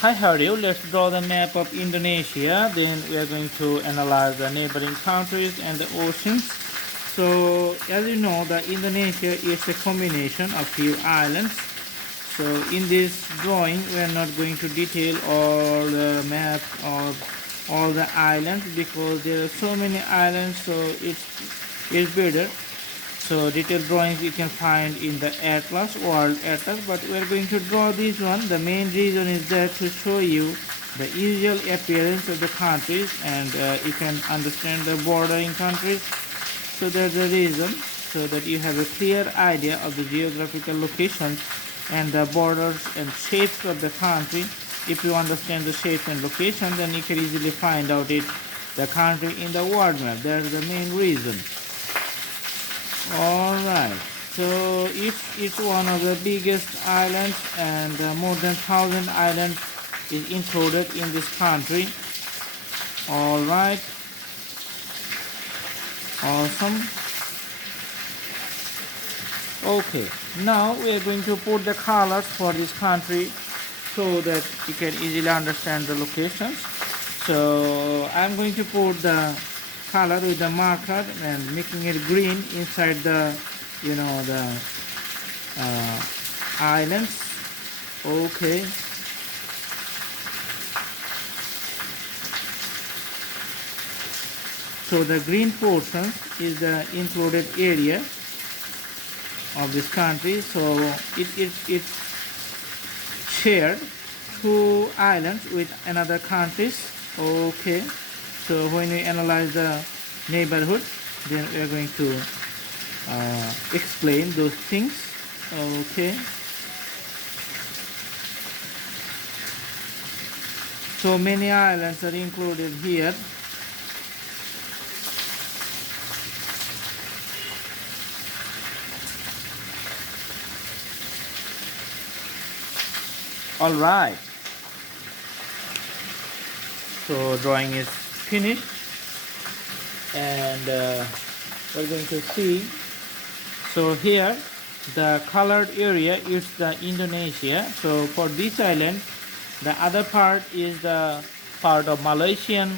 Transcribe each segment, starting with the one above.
Hi, how are you? Let's draw the map of Indonesia. Then we are going to analyze the neighboring countries and the oceans. So, as you know, the Indonesia is a combination of few islands. So, in this drawing, we are not going to detail all the map of all the islands because there are so many islands. So, it's better. So detailed drawings you can find in the atlas, world atlas, but we are going to draw this one. The main reason is that to show you the usual appearance of the countries, and you can understand the bordering countries. So that's the reason, so that you have a clear idea of the geographical locations and the borders and shapes of the country. If you understand the shapes and location, then you can easily find out the country in the world map. That's the main reason. Alright, so each one of the biggest islands, and more than 1,000 islands is included in this country. Alright, awesome. Okay, now we are going to put the colors for this country so that you can easily understand the locations. So I'm going to put the color with the marker and making it green inside the islands. Okay, so the green portion is the included area of this country. So it shared two islands with another countries. Okay, so when we analyze the neighborhood, then we are going to explain those things. Okay, so many islands are included here. All right, so drawing is finished, and we're going to see. So here the colored area is the Indonesia. So for this island, the other part is the part of Malaysian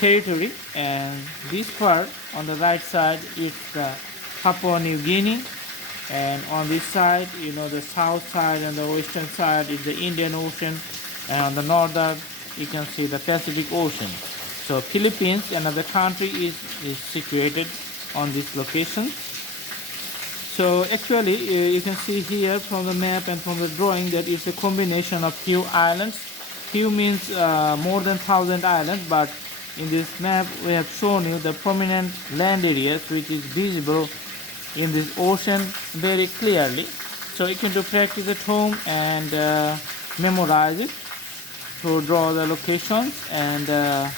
territory, and this part on the right side is the Papua New Guinea, and on this side, the south side and the western side is the Indian Ocean, and on the northern you can see the Pacific Ocean. So Philippines, another country, is situated on this location. So actually you can see here from the map and from the drawing that it's a combination of few islands. Few means more than 1,000 islands, but in this map we have shown you the prominent land areas which is visible in this ocean very clearly. So you can do practice at home and memorize it to draw the locations, and the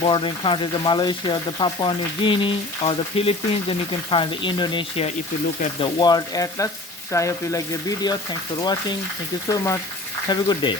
bordering countries, the Malaysia, the Papua New Guinea, or the Philippines. Then you can find the Indonesia if you look at the world atlas. So I hope you like the video. Thanks for watching. Thank you so much. Have a good day.